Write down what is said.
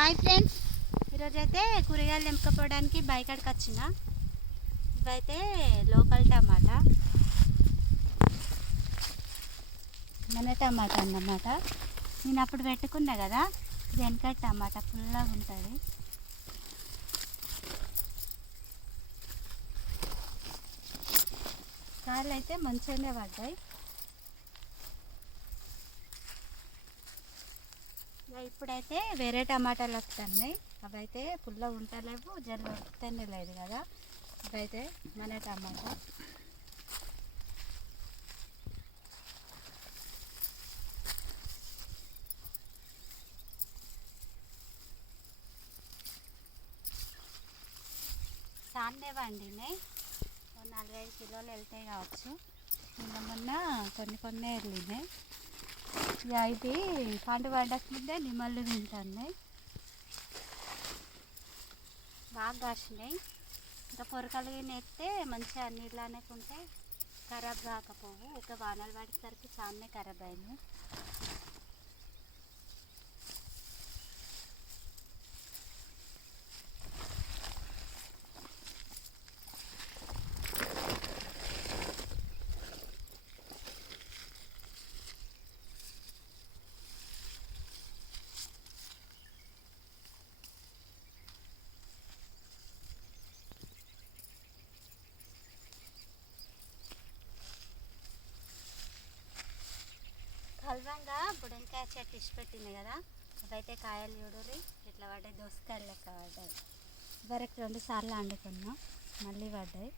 Hi friends, ఈరోజైతే కూరగాయలు నింపుకోవడానికి బైకాడికి వచ్చిన. ఇవైతే లోకల్ టమాటా, మన టమాటా అన్నమాట. నేను అప్పుడు పెట్టుకున్నా కదా, వెనక టమాటా పుల్లగా ఉంటుంది. కాయలు అయితే మంచిగానే పడ్డాయి. ఇప్పుడైతే వేరే టమాటాలు వస్తున్నాయి. అవైతే పుల్ల ఉంటలేవు, జర వస్తేనే లేదు కదా. ఇవైతే మన టమాటా. సాన్నే వండినాయి, 4-5 కిలోలు వెళ్తాయి కావచ్చు. నిన్న మొన్న కొన్ని వెళ్ళినాయి. ఇక ఇది పండు పడ్డక ముందే నిమ్మలు తింటున్నాయి, బాగా కాసినాయి. ఇంకా పొరకలు ఎత్తే మంచిగా నీళ్ళనే ఉంటే ఖరాబ్ కాకపోవు. ఇక వానలు పడేసరికి చాలానే ఖరాబ్ అయినాయి. కలవంగా బుడంకాయ చెట్టు ఇచ్చి పెట్టింది కదా, అవైతే కాయలు చూడరు ఇట్లా పడ్డాయి. దోసకాయలు లెక్క పడ్డాయి. వరకు 2 సార్లు వండుకున్నాం, మళ్ళీ పడ్డాయి.